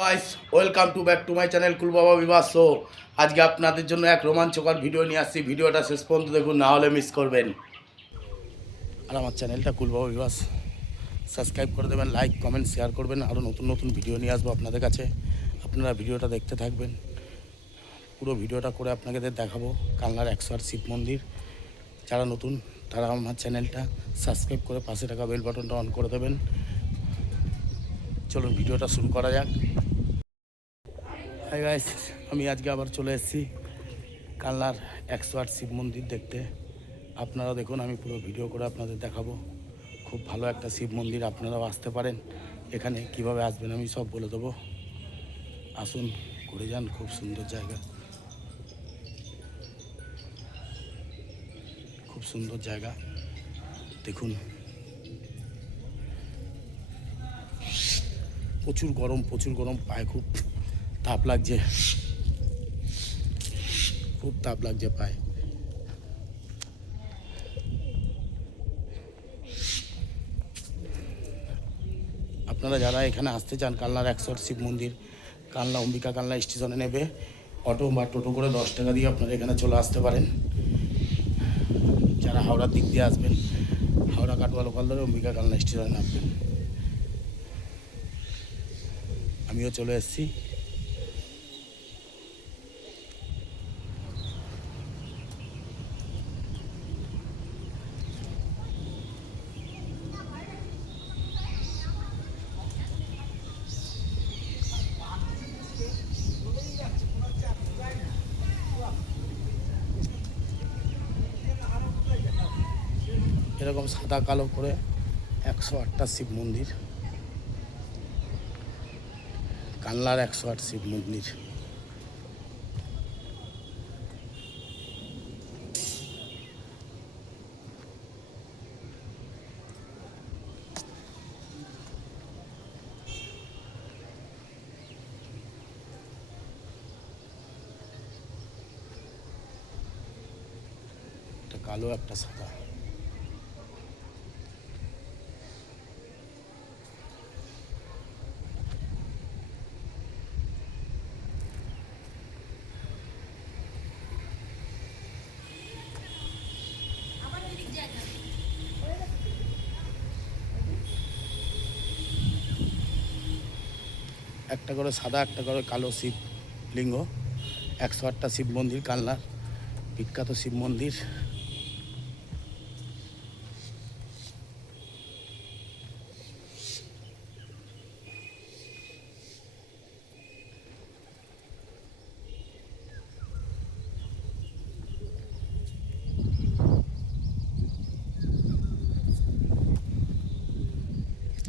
Guys welcome to back to my channel কুলবাবা বিবাহ show আজকে আপনাদের জন্য এক রোমাঞ্চকর ভিডিও নিয়ে আসছি। ভিডিওটা শেষ পর্যন্ত দেখুন, না হলে মিস করবেন। আর আমার চ্যানেলটা কুলবাবা বিবাস সাবস্ক্রাইব করে দেবেন লাইক কমেন্ট শেয়ার করবেন। আরও নতুন নতুন ভিডিও নিয়ে আসব আপনাদের কাছে। আপনারা ভিডিওটা দেখতে থাকবেন। পুরো ভিডিওটা করে আপনাদের দেখাবো। কালনার একশো আট শিব মন্দির। যারা নতুন, তারা আমার চ্যানেলটা সাবস্ক্রাইব করে পাশে থাকা বেল বাটনটা অন করে দেবেন। চলুন, ভিডিওটা শুরু করা যাক। হাই গাইস আমি আজকে আবার চলে এসেছি কালনার একশো আট শিব মন্দির দেখতে। আপনারা দেখুন, আমি পুরো ভিডিও করে আপনাদের দেখাবো। খুব ভালো একটা শিব মন্দির, আপনারাও আসতে পারেন। এখানে কীভাবে আসবেন আমি সব বলে দেবো। আসুন, ঘুরে যান, খুব সুন্দর জায়গা। খুব সুন্দর জায়গা। দেখুন। প্রচুর গরম প্রচুর গরম, পায়ে খুব তাপ লাগছে। খুব তাপ লাগছে পায়ে। আপনারা যারা এখানে আসতে চান, কালনার একশো শিব মন্দির, কালনা অম্বিকা কালনা স্টেশনে নেবে। অটো বা টোটো করে দশ টাকা দিয়ে আপনারা এখানে চলে আসতে পারেন। যারা হাওড়ার দিক দিয়ে আসবেন, হাওড়া কাটোয়া লোকাল ধরে অম্বিকা কালনা স্টেশনে নামবেন। আমিও চলে এসেছি। এরকম সাদা কালো করে একশো আটটা শিব মন্দির। কানলার একশো আট শিব মন্দির। কালো, একটা সাদা। একটা করে সাদা একটা করে কালো শিব লিঙ্গ, একশো আটটা শিব মন্দির কালনার বিখ্যাত শিব মন্দির।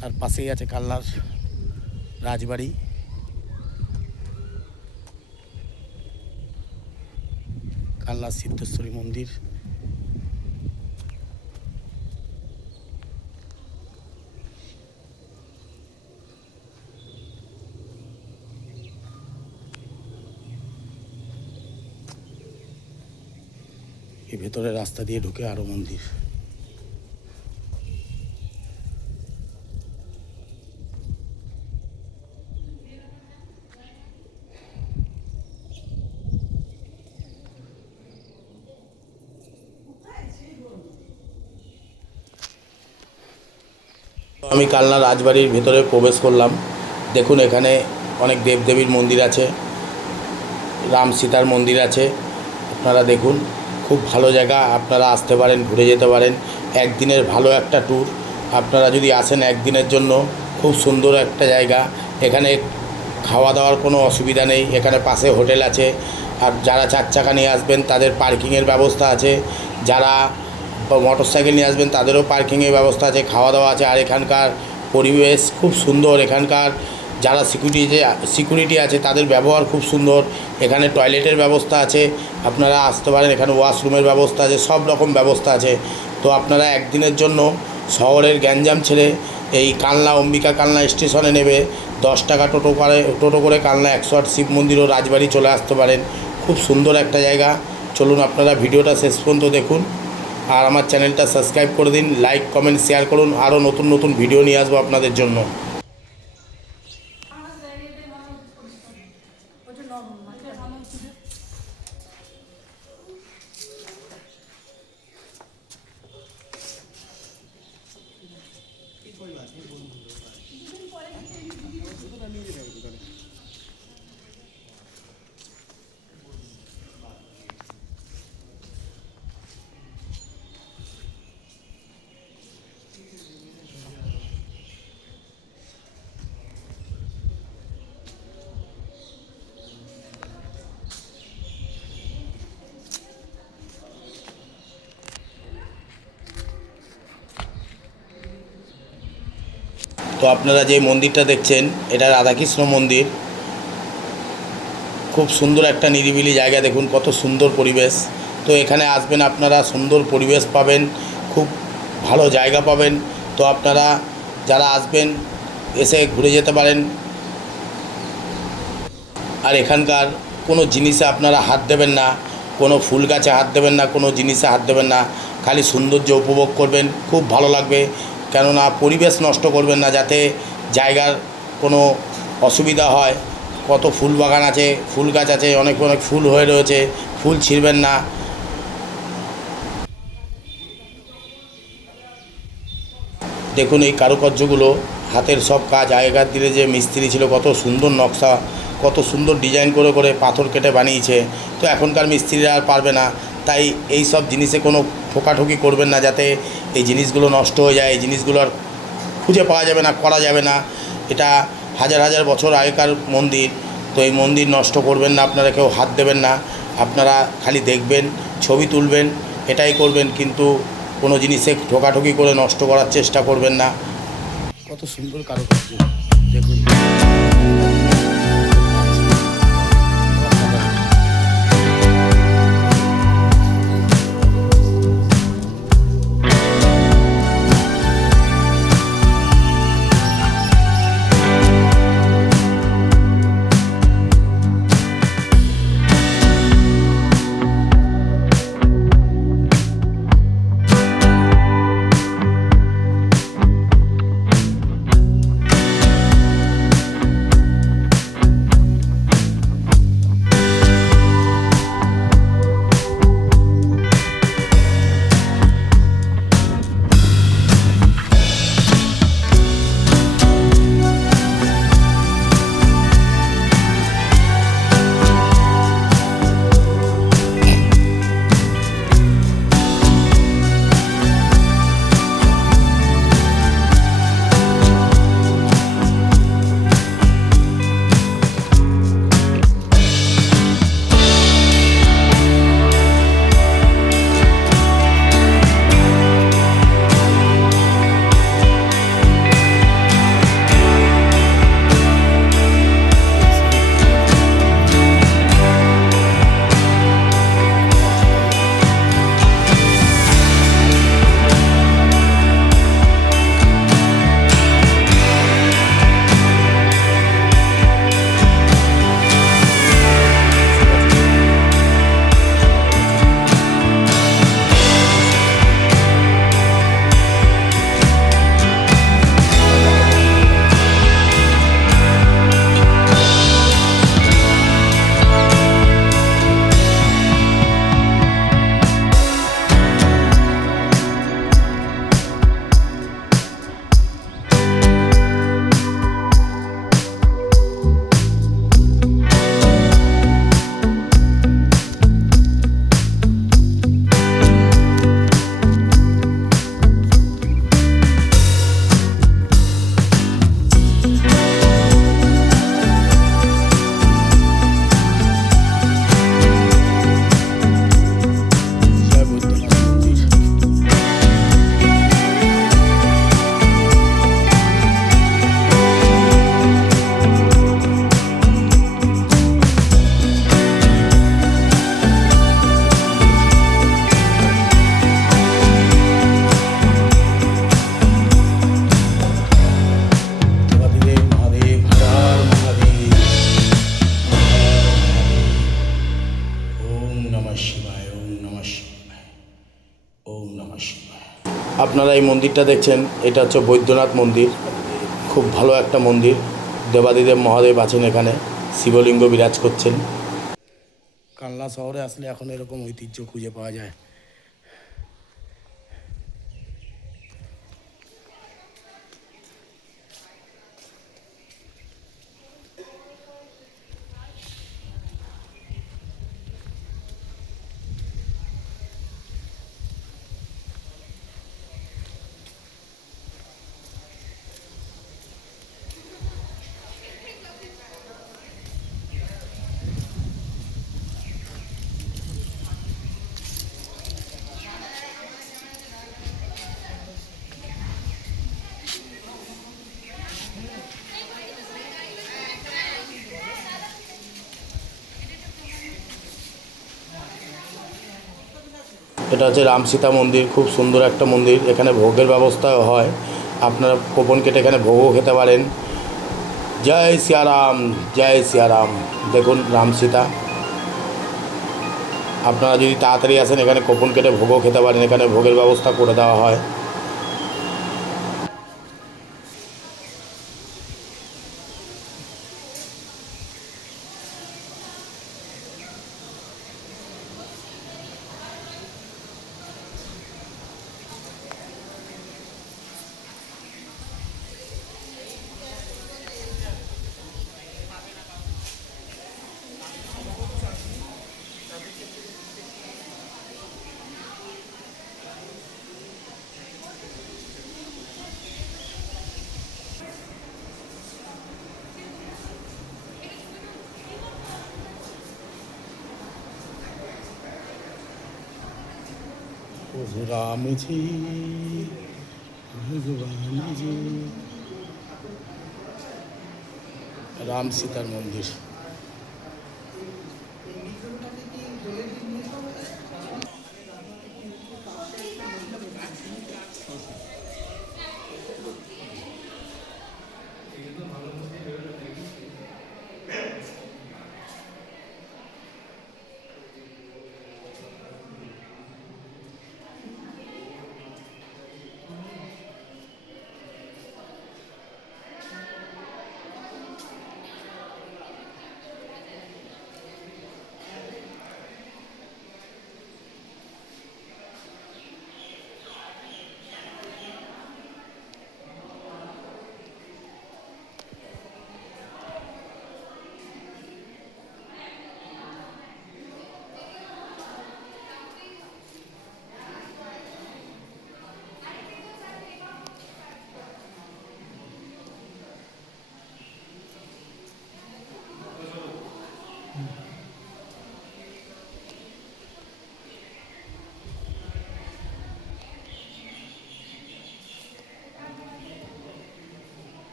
তার পাশেই আছে কালনার রাজবাড়ি। কালনা সিদ্ধেশ্বরী মন্দির। ভেতরে রাস্তা দিয়ে ঢুকে আরও মন্দির। আমি কালনা রাজবাড়ির ভেতরে প্রবেশ করলাম। দেখুন, এখানে অনেক দেবদেবীর মন্দির আছে, রাম সীতার মন্দির আছে, আপনারা দেখুন, খুব ভালো জায়গা, আপনারা আসতে পারেন, ঘুরে যেতে পারেন। একদিনের ভালো একটা ট্যুর আপনারা যদি আসেন একদিনের জন্য, খুব সুন্দর একটা জায়গা। এখানে খাওয়া দাওয়ার কোনো অসুবিধা নেই, এখানে পাশে হোটেল আছে, আর যারা চার চাকা নিয়ে আসবেন, তাদের পার্কিংয়ের ব্যবস্থা আছে। যারা মোটর সাইকেল নিয়ে আসবেন, তাদেরও পার্কিংয়ের ব্যবস্থা আছে খাওয়া দাওয়া আছে। আর এখানকার পরিবেশ খুব সুন্দর। এখানকার যারা সিকিউরিটি সিকিউরিটি আছে, তাদের ব্যবহার খুব সুন্দর। এখানে টয়লেটের ব্যবস্থা আছে। আপনারা আসতে পারেন, এখানে ওয়াশরুমের ব্যবস্থা আছে, সব রকম ব্যবস্থা আছে। তো আপনারা একদিনের জন্য শহরের গ্যাঞ্জাম ছেড়ে এই কালনা, অম্বিকা কালনা স্টেশনে নেবে। দশ টাকা টোটো করে টোটো করে কালনা একশো আট শিব মন্দির ও রাজবাড়ি চলে আসতে পারেন। খুব সুন্দর একটা জায়গা। চলুন, আপনারা ভিডিওটা শেষ পর্যন্ত দেখুন। আর আমার চ্যানেলটা সাবস্ক্রাইব করে দিন লাইক কমেন্ট শেয়ার করুন। আরও নতুন নতুন ভিডিও নিয়ে আসব আপনাদের জন্য। তো আপনারা যে মন্দিরটা দেখছেন, এটা রাধাকৃষ্ণ মন্দির। খুব সুন্দর একটা নিরিবিলি জায়গা, দেখুন কত সুন্দর পরিবেশ। তো এখানে আসবেন আপনারা, সুন্দর পরিবেশ পাবেন, খুব ভালো জায়গা পাবেন। তো আপনারা যারা আসবেন, এসে ঘুরে যেতে পারেন। আর এখানকার কোনো জিনিসে আপনারা হাত দেবেন না, কোনো ফুল গাছে হাত দেবেন না, কোনো জিনিসে হাত দেবেন না। খালি সৌন্দর্য উপভোগ করবেন, খুব ভালো লাগবে। কেননা পরিবেশ নষ্ট করবেন না যাতে জায়গার কোনো অসুবিধা হয়। কত ফুল বাগান আছে, ফুল গাছ আছে, অনেক অনেক ফুল হয়ে রয়েছে, ফুল ছিঁড়বেন না। দেখুন এই কারুকার্যগুলো, হাতের সব কাজ, আগেকার দিনে যে মিস্ত্রি ছিল, কত সুন্দর নকশা, কত সুন্দর ডিজাইন করে করে পাথর কেটে বানিয়েছে। তো এখনকার মিস্ত্রিরা আর পারবে না। তাই এই সব জিনিসে কোনো ঠোকাঠুকি করবেন না যাতে এই জিনিসগুলো নষ্ট হয়ে যায়, এই জিনিসগুলো আর খুঁজে পাওয়া যাবে না, করা যাবে না। এটা হাজার হাজার বছর আগেকার মন্দির, তো এই মন্দির নষ্ট করবেন না, আপনারা কেউ হাত দেবেন না। আপনারা খালি দেখবেন, ছবি তুলবেন, এটাই করবেন, কিন্তু কোনো জিনিসে ঠোকাঠুকি করে নষ্ট করার চেষ্টা করবেন না। কত সুন্দর কারও কারুকার্য। এই মন্দিরটা দেখছেন, এটা হচ্ছে বৈদ্যনাথ মন্দির। খুব ভালো একটা মন্দির। দেবাদিদেব মহাদেব আছেন এখানে, শিবলিঙ্গ বিরাজ করছেন। কানলা শহরে আসলে এখন এরকম ঐতিহ্য খুঁজে পাওয়া যায়। এটা হচ্ছে রাম সীতা মন্দির, খুব সুন্দর একটা মন্দির। এখানে ভোগের ব্যবস্থাও হয়। আপনারা কোপন কেটে এখানে ভোগও খেতে পারেন। জয় সিয়ারাম জয় সিয়ারাম। দেখুন রাম সীতা। আপনারা যদি তাড়াতাড়ি আসেন, এখানে কোপন কেটে ভোগও খেতে পারেন। এখানে ভোগের ব্যবস্থা করে দেওয়া হয়। রাম जी ভগবান জি রাম সীতার মন্দির।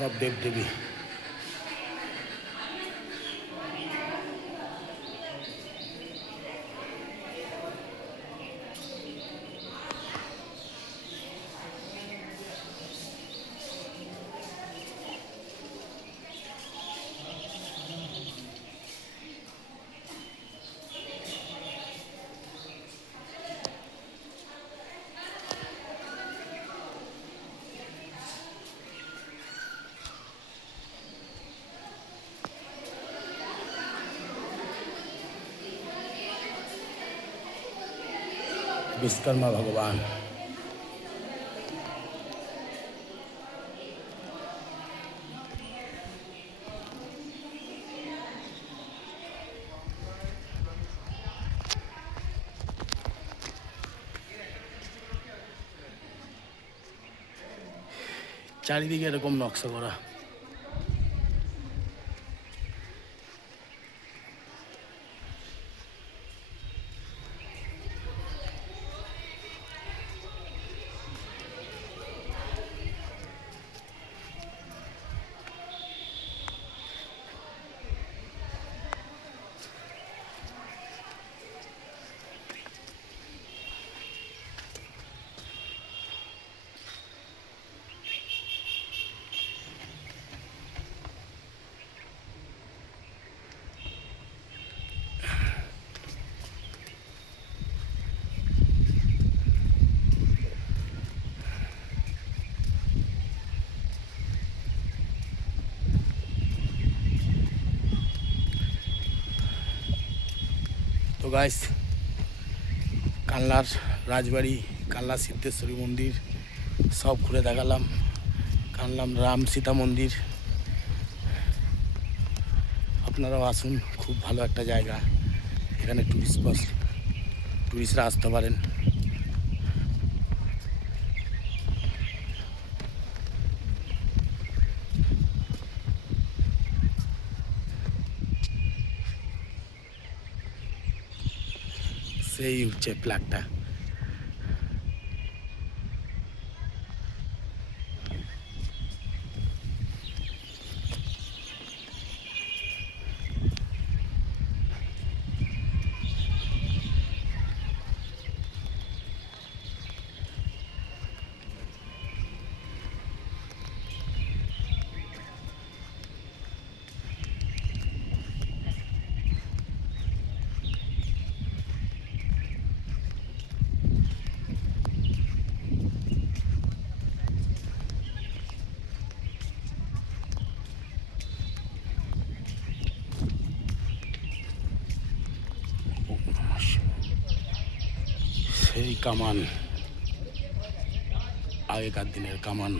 সব দেবদেবী বিশ্বকর্মা ভগবান। চারিদিকে এরকম নকশা করা। গাইস কানলার রাজবাড়ি কানলা সিদ্ধেশ্বরী মন্দির, সব ঘুরে দেখালাম। কানলাম রাম সীতা মন্দির। আপনারাও আসুন, খুব ভালো একটা জায়গা। এখানে টুরিস্ট বাস টুরিস্টরা আসতে পারেন। Sei Urche Plata. সেই কামান আগেকার দিনের কামান।